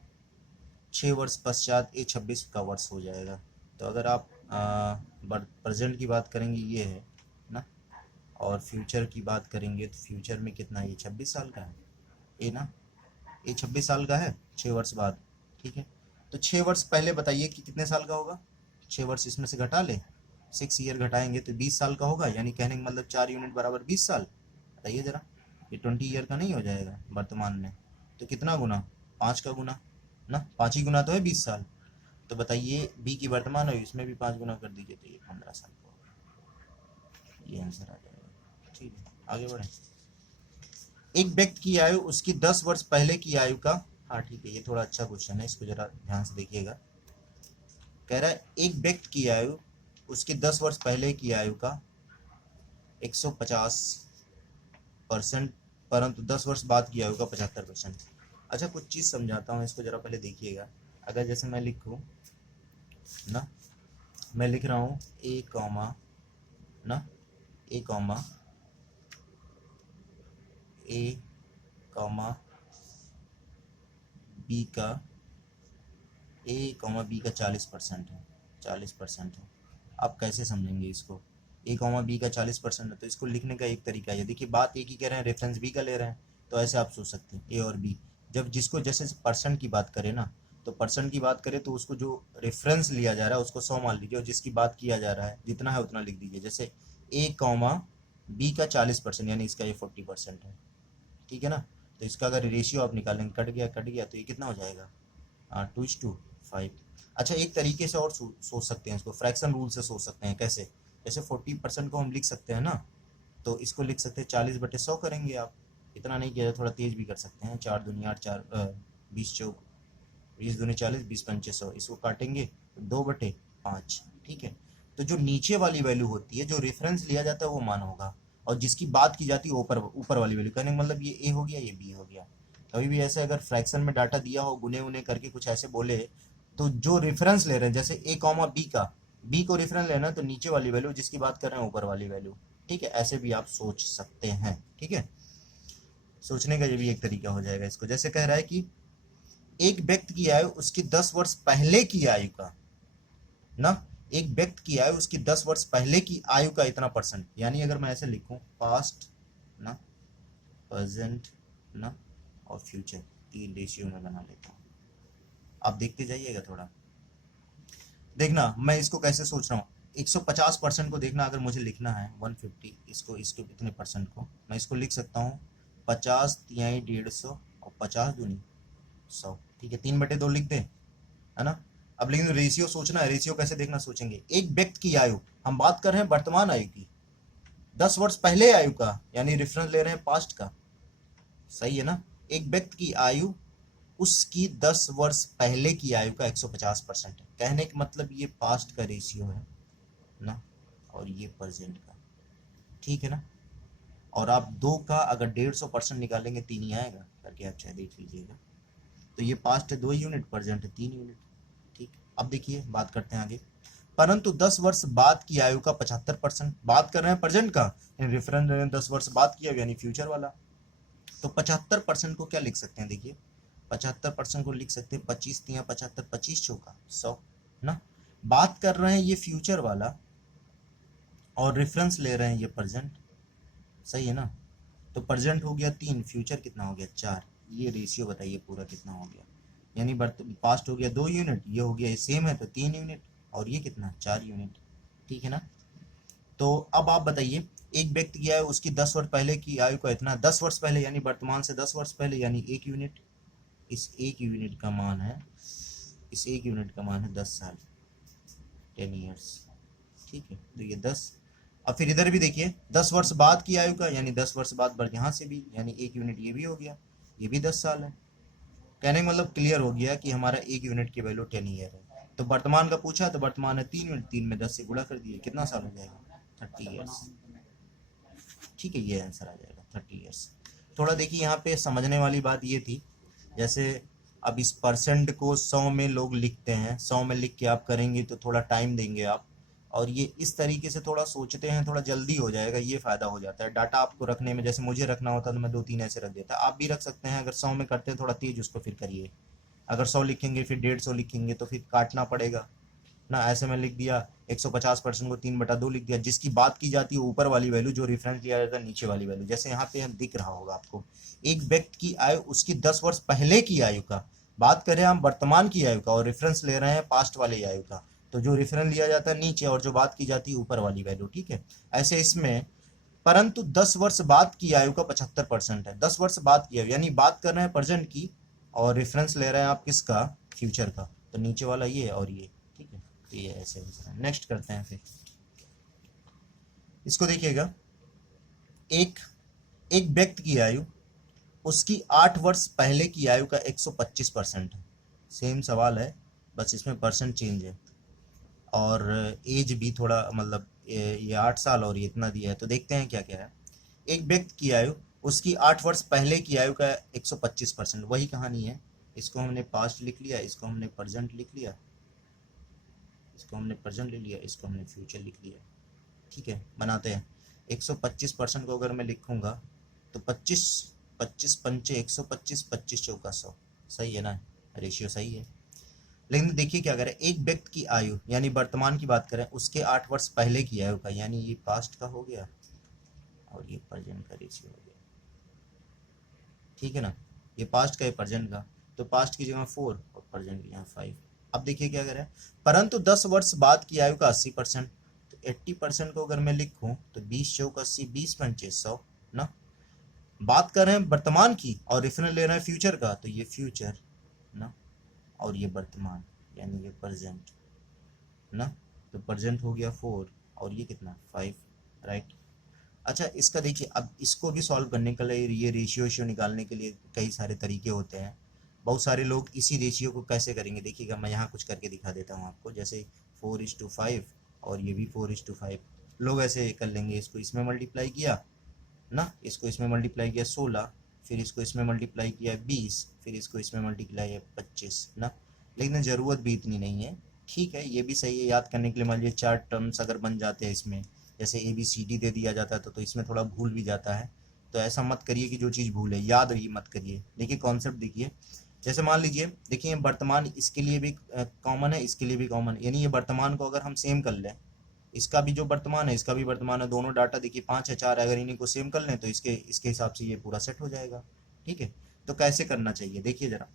6 वर्ष पश्चात ए 26 का वर्ष हो जाएगा। तो अगर आप प्रेजेंट की बात करेंगे ये है ना, और फ्यूचर की बात करेंगे तो फ्यूचर में कितना, ये 26 साल का है ए ना, ये 26 साल का है 6 वर्ष बाद, ठीक है। तो 6 वर्ष पहले बताइए कि कितने साल का होगा, 6 वर्ष इसमें से घटा ले, 6 ईयर घटाएंगे तो 20 साल का होगा, यानी कहने का मतलब 4 यूनिट बराबर 20 साल। बताइए जरा, ये 20 ईयर का नहीं हो जाएगा वर्तमान में, तो कितना गुना, 5 का गुना ना, 5 ही गुना तो है 20 साल। तो बताइए बी की वर्तमान है, इसमें भी 5 गुना कर दीजिए तो ये 15 साल का होगा। ये आंसर आ जाएगा, ठीक है। आगे बढ़े। एक व्यक्ति की आयु उसकी 10 वर्ष पहले की आयु का, हाँ ठीक है, ये थोड़ा अच्छा क्वेश्चन है, इसको जरा ध्यान से देखिएगा। कह रहा है एक व्यक्ति की आयु उसकी 10 वर्ष पहले की आयु का 150%, परंतु 10 वर्ष बाद की आयु का 75%। अच्छा, कुछ चीज़ समझाता हूँ, इसको जरा पहले देखिएगा। अगर जैसे मैं लिखूँ ना, मैं लिख रहा हूँ ए कॉमा ना, ए कॉमा ए कॉमा बी का, ए कॉमा बी का 40% है, 40% है। आप कैसे समझेंगे इसको? ए कॉमा बी का 40% है, तो इसको लिखने का एक तरीका है। देखिए, बात एक ही कह रहे हैं, रेफरेंस बी का ले रहे हैं, तो ऐसे आप सोच सकते हैं ए और बी। जब जिसको जैसे परसेंट की बात करें ना, तो परसेंट की बात करें तो उसको जो रेफरेंस लिया जा रहा है उसको 100 मान लीजिए, और जिसकी बात किया जा रहा है जितना है उतना लिख दीजिए। जैसे ए कॉमा बी का 40%, यानी इसका ये 40% है, ठीक है ना। तो इसका अगर रेशियो आप निकालेंगे, कट गया तो ये कितना हो जाएगा? 2:5। अच्छा, एक तरीके से और सोच सकते हैं इसको, फ्रैक्शन रूल से सोच सकते हैं। कैसे? जैसे 40% को हम लिख सकते हैं ना, तो इसको लिख सकते हैं 40/100 करेंगे आप। इतना नहीं किया, थोड़ा तेज भी कर सकते हैं। 4 दूनी 8, 4 20 चौक 20 दूनी 40, 20 पंचे 100, इसको काटेंगे 2/5, ठीक है। तो जो नीचे वाली वैल्यू होती है, जो रेफरेंस लिया जाता है वो मान होगा, और जिसकी बात की जाती है ऊपर वाली वैल्यू। कहने का मतलब ये ए हो गया, ये बी हो गया। कभी भी ऐसे अगर फ्रैक्शन में डाटा दिया हो, गुने उने करके कुछ ऐसे बोले, तो जो रेफरेंस ले रहे हैं, जैसे ए कॉमा बी का, बी को रेफरेंस लेना है तो नीचे वाली वैल्यू, जिसकी बात कर रहे हैं ऊपर वाली वैल्यू, ठीक है। ऐसे भी आप सोच सकते हैं, ठीक है। सोचने का ये भी एक तरीका हो जाएगा इसको। जैसे कह रहा है कि एक व्यक्ति की आयु उसकी 10 वर्ष पहले की आयु का ना, एक व्यक्ति की आयु उसकी 10 वर्ष पहले की आयु का इतना %। यानी अगर मैं ऐसे लिखूं, पास्ट ना, प्रेजेंट ना, और फ्यूचर, 3 रेशियो में बना लेता हूं। आप देखते जाइएगा थोड़ा। देखना मैं इसको कैसे सोच रहा हूँ। 150% को देखना, अगर मुझे लिखना है 150, इसको इतने परसेंट को मैं इसको लिख सकता हूँ 50 तिहाई 150 और 50 दूनी 100, ठीक है। 3/2 लिख दें, है ना। अब लेकिन रेशियो सोचना है, रेशियो कैसे देखना सोचेंगे। एक व्यक्ति की आयु, हम बात कर रहे हैं वर्तमान आयु की, 10 वर्ष पहले आयु का, यानी रेफरेंस ले रहे हैं पास्ट का, सही है ना। एक व्यक्ति की आयु उसकी 10 वर्ष पहले की आयु का 150% है। कहने का मतलब ये पास्ट का रेशियो है ना, और ये प्रेजेंट का, ठीक है ना। और आप 2 का अगर 150% निकालेंगे 3 ही आएगा, करके आप चाहे देख लीजिएगा। तो ये पास्ट है 2 यूनिट, प्रेजेंट है 3 यूनिट, ठीक। अब देखिए, बात करते हैं आगे। परंतु 10 वर्ष बाद की आयु का 75%, बात कर रहे हैं प्रेजेंट का, रेफरेंस 10 वर्ष बाद की आयु यानी फ्यूचर वाला। तो 75% को क्या लिख सकते हैं? देखिए, 75% को लिख सकते हैं 25 तिया 75, 25 चौका 100 ना। बात कर रहे हैं ये फ्यूचर वाला, और रेफरेंस ले रहे हैं ये प्रेजेंट, सही है ना। तो प्रेजेंट हो गया 3, फ्यूचर कितना हो गया 4। ये रेशियो बताइए पूरा कितना हो गया। यानी पास्ट हो गया 2 यूनिट, ये हो गया सेम है तो 3 यूनिट, और ये कितना 4 यूनिट, ठीक है ना। तो अब आप बताइए, एक व्यक्ति की आयु उसकी 10 वर्ष पहले की आयु का इतना, 10 वर्ष पहले यानी वर्तमान से 10 वर्ष पहले, यानी 1 यूनिट। इस 1 यूनिट का मान है, इस 1 यूनिट का मान है 10 साल, 10 ईयर्स, ठीक है। तो ये 10। अब फिर इधर भी देखिए, 10 वर्ष बाद की आयु का, यानी 10 वर्ष बाद यहाँ से भी, यानी 1 यूनिट ये भी हो गया, ये भी 10 साल है। कहने का मतलब क्लियर हो गया कि हमारा 1 यूनिट की वैल्यू 10 ईयर है। तो वर्तमान का पूछा, तो वर्तमान है 3 यूनिट, 3 में 10 से गुणा कर दिए, कितना साल हो जाएगा? 30 ईयर्स, ठीक है। ये आंसर आ जाएगा 30 ईयर्स। थोड़ा देखिए, यहाँ पे समझने वाली बात ये थी, जैसे अब इस परसेंट को 100 में लोग लिखते हैं, 100 में लिख के आप करेंगे तो थोड़ा टाइम देंगे आप, और ये इस तरीके से थोड़ा सोचते हैं, थोड़ा जल्दी हो जाएगा, ये फायदा हो जाता है। डाटा आपको रखने में, जैसे मुझे रखना होता तो मैं 2-3 ऐसे रख देता, आप भी रख सकते हैं। अगर 100 में करते हैं थोड़ा तेज उसको फिर करिए, अगर 100 लिखेंगे फिर 150 लिखेंगे तो फिर काटना पड़ेगा ना। ऐसे में लिख दिया 150% को 3/2 लिख दिया, जिसकी बात की जाती है ऊपर वाली वैल्यू, जो रेफरेंस लिया जाता है नीचे वाली वैल्यू। जैसे यहाँ पे दिख रहा होगा आपको, एक व्यक्ति की आयु उसकी 10 वर्ष पहले की आयु का, बात करें हम वर्तमान की आयु का, और रेफरेंस ले रहे हैं पास्ट वाले आयु का, तो जो रेफरेंस लिया जाता है नीचे, और जो बात की जाती है ऊपर वाली वैल्यू, ठीक है। ऐसे इसमें परंतु 10 वर्ष बाद की आयु का 75% है। 10 वर्ष बाद की आयु, यानी बात कर रहे हैं प्रेजेंट की, और रेफरेंस ले रहे हैं आप किसका? फ्यूचर का। तो नीचे वाला ये और ये, ठीक है। तो ये ऐसे नेक्स्ट करते हैं। फिर इसको देखिएगा, एक एक व्यक्ति की आयु उसकी 8 वर्ष पहले की आयु का 125% है। सेम सवाल है, बस इसमें परसेंट चेंज है। और एज भी थोड़ा मतलब ये 8 साल और ये इतना दिया है। तो देखते हैं क्या क्या है। एक व्यक्ति की आयु उसकी 8 वर्ष पहले की आयु का 125%, वही कहानी है। इसको हमने पास्ट लिख लिया, इसको हमने प्रेजेंट लिख लिया, इसको हमने प्रेजेंट ले लिया, इसको हमने फ्यूचर लिख लिया। ठीक है, बनाते हैं। 125% को अगर मैं लिखूंगा तो 25 25 पंचे 125, 25 चौका 100, सही है ना, रेशियो सही है। लेकिन देखिए क्या करें, एक व्यक्ति की आयु यानी वर्तमान की बात करें, उसके 8 वर्ष पहले की आयु का, यानी ये पास्ट का हो गया और ये प्रेजेंट का रेशियो हो गया। ठीक है ना, ये पास्ट का है प्रेजेंट का, तो पास्ट की जगह 4 और प्रेजेंट की जगह 5। अब देखिए क्या करें, परंतु 10 वर्ष बाद की आयु का 80%, तो 80% को अगर मैं लिखूं तो 20 चौक 80, 20 पंचे 100 ना। बात कर रहे हैं वर्तमान की और रेफरेंस ले रहे हैं फ्यूचर का, तो ये फ्यूचर ना, और ये वर्तमान यानी ये प्रेजेंट ना। तो प्रेजेंट हो गया 4 और ये कितना 5, राइट। अच्छा, इसका देखिए, अब इसको भी सॉल्व करने के लिए, ये रेशियो निकालने के लिए कई सारे तरीके होते हैं। बहुत सारे लोग इसी रेशियो को कैसे करेंगे, देखिएगा मैं यहाँ कुछ करके दिखा देता हूँ आपको। जैसे 4:5 और ये भी 4:5, लोग ऐसे कर लेंगे, इसको इसमें मल्टीप्लाई किया ना, इसको इसमें मल्टीप्लाई किया 16, फिर इसको इसमें मल्टीप्लाई किया 20, फिर इसको इसमें मल्टीप्लाई किया 25 ना। लेकिन ज़रूरत भी इतनी नहीं है। ठीक है, ये भी सही है याद करने के लिए। मान लीजिए 4 टर्म्स अगर बन जाते हैं इसमें, जैसे ABCD दे दिया जाता है तो इसमें थोड़ा भूल भी जाता है। तो ऐसा मत करिए कि जो चीज़ भूल है याद ही मत करिए। देखिए कॉन्सेप्ट देखिए, जैसे मान लीजिए, देखिए वर्तमान इसके लिए भी कॉमन है, इसके लिए भी कॉमन है, यानी ये वर्तमान को अगर हम सेम कर लें, इसका भी जो वर्तमान है इसका भी वर्तमान है, दोनों डाटा देखिए 5 है 4 है, अगर इन्हीं को सेम कर लें तो इसके इसके हिसाब से ये पूरा सेट हो जाएगा। ठीक है, तो कैसे करना चाहिए देखिए जरा।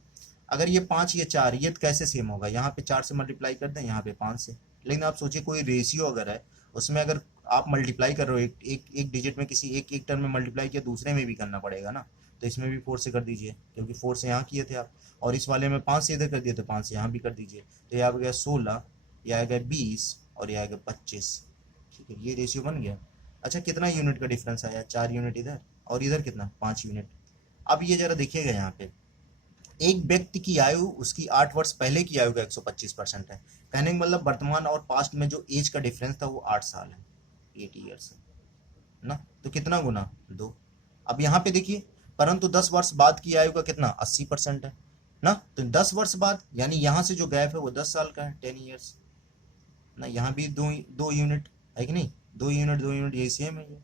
अगर ये 5 ये 4, ये तो कैसे सेम होगा, यहाँ पे 4 से मल्टीप्लाई कर दें, यहाँ पे 5 से। लेकिन आप सोचिए कोई रेशियो अगर है, उसमें अगर आप मल्टीप्लाई कर रहे हो, एक डिजिट में किसी एक टर्म में मल्टीप्लाई किया, दूसरे में भी करना पड़ेगा ना। तो इसमें भी 4 से कर दीजिए, क्योंकि 4 से यहाँ किए थे आप, और इस वाले में 5 से इधर कर दिए तो 5 से यहाँ भी कर दीजिए। तो ये आ गया 16, ये आ गया 20 और ये आ गया 25। ठीक है, ये रेशियो बन गया। अच्छा, कितना यूनिट का डिफरेंस आया, 4 यूनिट इधर और इधर कितना 5 यूनिट। अब ये जरा देखिएगा, यहाँ पे एक व्यक्ति की आयु उसकी 8 वर्ष पहले की आयु का 125% है। कहने का मतलब वर्तमान और पास्ट में जो एज का डिफरेंस था वो 8 साल है, 8 ईयर्स है ना। तो कितना गुना 2। अब यहाँ पे देखिए, परंतु 10 वर्ष बाद की आयु का कितना 80% है ना। तो 10 वर्ष बाद यानी यहाँ से जो गैप है वो 10 साल का है, 10 ईयर्स ना। यहाँ भी दो दो यूनिट है कि नहीं, 2 यूनिट यही सेम है ये।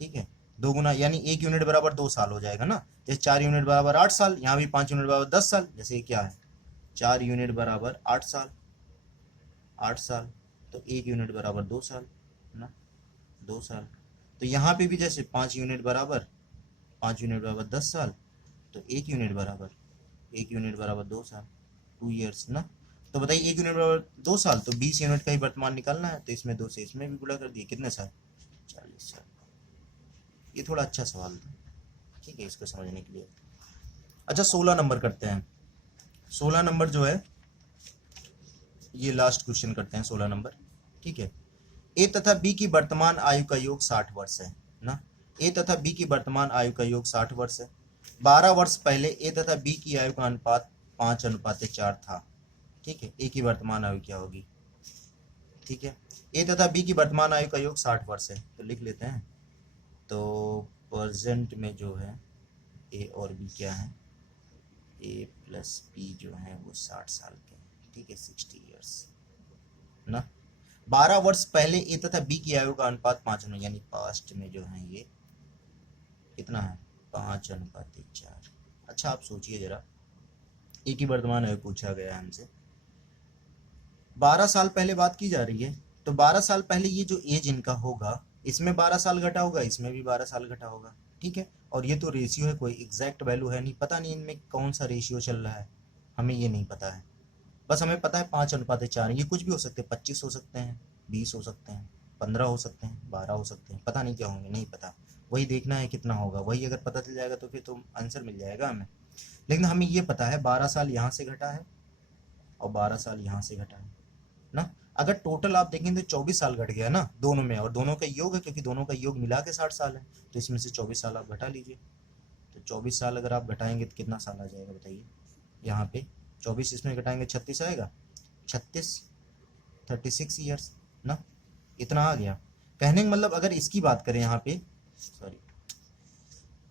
ठीक है, 2 गुना यानी 1 यूनिट बराबर 2 साल हो जाएगा ना। जैसे 4 यूनिट बराबर 8 साल, यहाँ भी 5 यूनिट बराबर 10 साल। जैसे ये क्या है, 4 यूनिट बराबर 8 साल, 8 साल, तो 1 यूनिट बराबर 2 साल ना, 2 साल। तो यहाँ पे भी जैसे 5 यूनिट बराबर 10 साल, तो 1 यूनिट बराबर 2 साल, 2 ईयर्स ना। तो बताइए 1 यूनिट बराबर 2 साल, तो 20 यूनिट का ही वर्तमान निकालना है, तो इसमें 2 से इसमें भी गुणा कर दिए, कितने साल 40 साल। ये थोड़ा अच्छा सवाल था, ठीक है, इसको समझने के लिए। अच्छा, 16 नंबर करते हैं। 16 नंबर जो है ये लास्ट क्वेश्चन करते हैं, 16 नंबर। ठीक है, ए तथा बी की वर्तमान आयु का योग 60 वर्ष है ना। ए तथा बी की वर्तमान आयु का योग 60 वर्ष है। 12 वर्ष पहले ए तथा बी की आयु का अनुपात 5:4 था। ठीक है, ए की वर्तमान आयु क्या होगी। ठीक है, ए तथा बी की वर्तमान आयु का योग 60 वर्ष है, तो लिख लेते हैं। तो प्रेजेंट में जो है ए और बी क्या है, ए प्लस बी जो है वो 60 साल के हैं। ठीक है, 60 ईयर्स ना। 12 वर्ष पहले ए तथा बी की आयु का अनुपात 5 में, यानी पास्ट में जो है ये कितना है 5:4। अच्छा, आप सोचिए जरा, ए की वर्तमान आयु पूछा गया है हमसे, 12 साल पहले बात की जा रही है। तो 12 साल पहले ये जो एज इनका होगा, इसमें 12 साल घटा होगा, इसमें भी 12 साल घटा होगा। ठीक है, और ये तो रेशियो है, कोई एग्जैक्ट वैल्यू है नहीं, पता नहीं इनमें कौन सा रेशियो चल रहा है, हमें ये नहीं पता है। बस हमें पता है 5:4। ये कुछ भी हो सकते हैं, 25 हो सकते हैं, 20 हो सकते हैं, 15 हो सकते हैं, 12 हो सकते हैं, पता नहीं क्या होंगे, नहीं पता। वही देखना है कितना होगा, वही अगर पता चल जाएगा तो फिर तो आंसर मिल जाएगा हमें। लेकिन हमें ये पता है 12 साल यहाँ से घटा है और 12 साल यहाँ से घटा है ना। अगर टोटल आप देखेंगे तो 24 साल घट गया ना दोनों में, और दोनों का योग है, क्योंकि दोनों का योग मिला के 60 साल है, तो इसमें से 24 साल आप घटा लीजिए। तो 24 साल अगर आप घटाएंगे तो कितना साल आ जाएगा बताइए। यहाँ पे 24 इसमें घटाएंगे 36 आएगा, 36 36 ईयर्स ना, इतना आ गया। कहने का मतलब अगर इसकी बात करें यहाँ पे, सॉरी,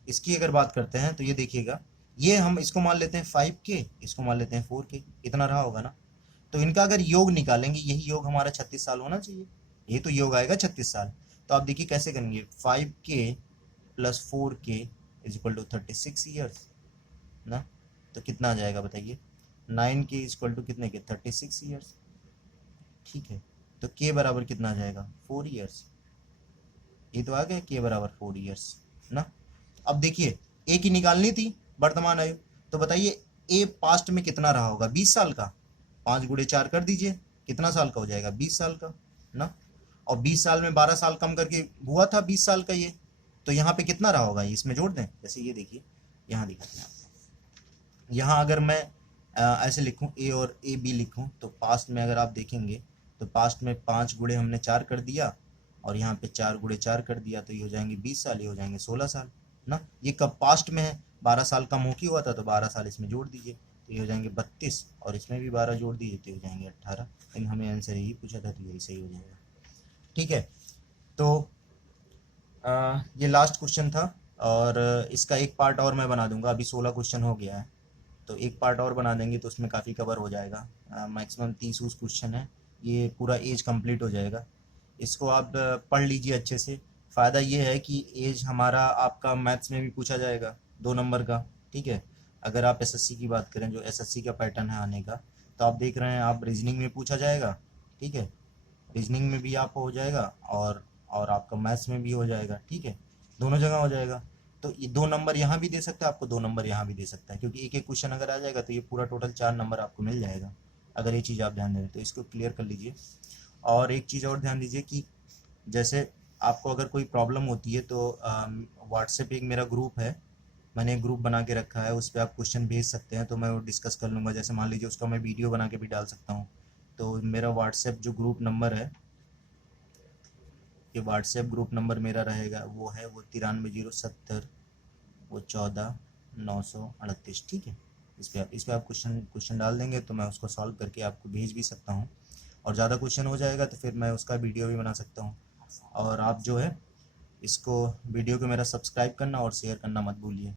इसकी अगर बात करते हैं तो ये देखिएगा, ये हम इसको मान लेते हैं 5K, इसको मान लेते हैं 4K, इतना रहा होगा ना। तो इनका अगर योग निकालेंगे, यही योग हमारा 36 साल होना चाहिए, ये तो योग आएगा 36 साल। तो आप देखिए कैसे करेंगे, 5K plus 4K is equal to 36 years ना। तो कितना आ जाएगा बताइए, 9K इज इक्वल टू कितने के, 36 ईयर्स, ठीक है। तो K बराबर कितना आ जाएगा, 4 ईयर्स, ये तो आ गया K बराबर 4 ईयर्स ना। अब देखिए A की निकालनी थी वर्तमान आयु, तो बताइए A पास्ट में कितना रहा होगा, 20 साल का, 5 गुणे 4 कर दीजिए, कितना साल का हो जाएगा, 20 साल का ना। और 20 साल में 12 साल कम करके हुआ था 20 साल का ये, तो यहाँ पे कितना रहा होगा, इसमें जोड़ दें। जैसे ये देखिए यहाँ दिखाते हैं आपको, यहाँ अगर मैं ऐसे लिखूँ A और AB लिखूँ, तो पास्ट में अगर आप देखेंगे तो पास्ट में 5 गुणे हमने 4 कर दिया, और यहाँ पे 4 गुणे 4 कर दिया, तो ये हो जाएंगे 20 साल, ये हो जाएंगे 16 साल ना। ये कब पास्ट में है, 12 साल कम हो की हुआ था, तो 12 साल इसमें जोड़ दीजिए, तो ये हो जाएंगे 32, और इसमें भी 12 जोड़ दीजिए, तो हो जाएंगे 18। लेकिन हमें आंसर यही पूछा था, तो यही सही हो जाएगा, ठीक है। तो ये लास्ट क्वेश्चन था, और इसका एक पार्ट और मैं बना दूंगा, अभी 16 क्वेश्चन हो गया है, तो एक पार्ट और बना देंगे तो उसमें काफ़ी कवर हो जाएगा। मैक्सिमम 30 क्वेश्चन है, ये पूरा एज कंप्लीट हो जाएगा। इसको आप पढ़ लीजिए अच्छे से। फ़ायदा ये है कि एज हमारा आपका मैथ्स में भी पूछा जाएगा 2 नंबर का, ठीक है। अगर आप एसएससी की बात करें, जो एसएससी का पैटर्न है आने का, तो आप देख रहे हैं, आप रीजनिंग में पूछा जाएगा, ठीक है, रीजनिंग में भी आपको हो जाएगा, और आपका मैथ्स में भी हो जाएगा, ठीक है, दोनों जगह हो जाएगा। तो ये 2 नंबर यहाँ भी दे सकता है आपको, 2 नंबर यहाँ भी दे सकता है, क्योंकि एक एक क्वेश्चन अगर आ जाएगा तो ये पूरा टोटल 4 नंबर आपको मिल जाएगा, अगर ये चीज़ आप ध्यान दें तो। इसको क्लियर कर लीजिए। और एक चीज़ और ध्यान दीजिए कि जैसे आपको अगर कोई प्रॉब्लम होती है तो व्हाट्सएप एक मेरा ग्रुप है, मैंने एक ग्रुप बना के रखा है, उस पर आप क्वेश्चन भेज सकते हैं, तो मैं वो डिस्कस कर लूँगा। जैसे मान लीजिए उसका मैं वीडियो बना के भी डाल सकता हूँ। तो मेरा व्हाट्सएप जो ग्रुप नंबर है, ये व्हाट्सएप ग्रुप नंबर मेरा रहेगा, वो 93 070 वो 14 938, ठीक है। इस पे आप क्वेश्चन डाल देंगे, तो मैं उसको सॉल्व करके आपको भेज भी सकता हूँ। और ज़्यादा क्वेश्चन हो जाएगा तो फिर मैं उसका वीडियो भी बना सकता हूँ। और आप जो है इसको वीडियो को मेरा सब्सक्राइब करना और शेयर करना मत भूलिए।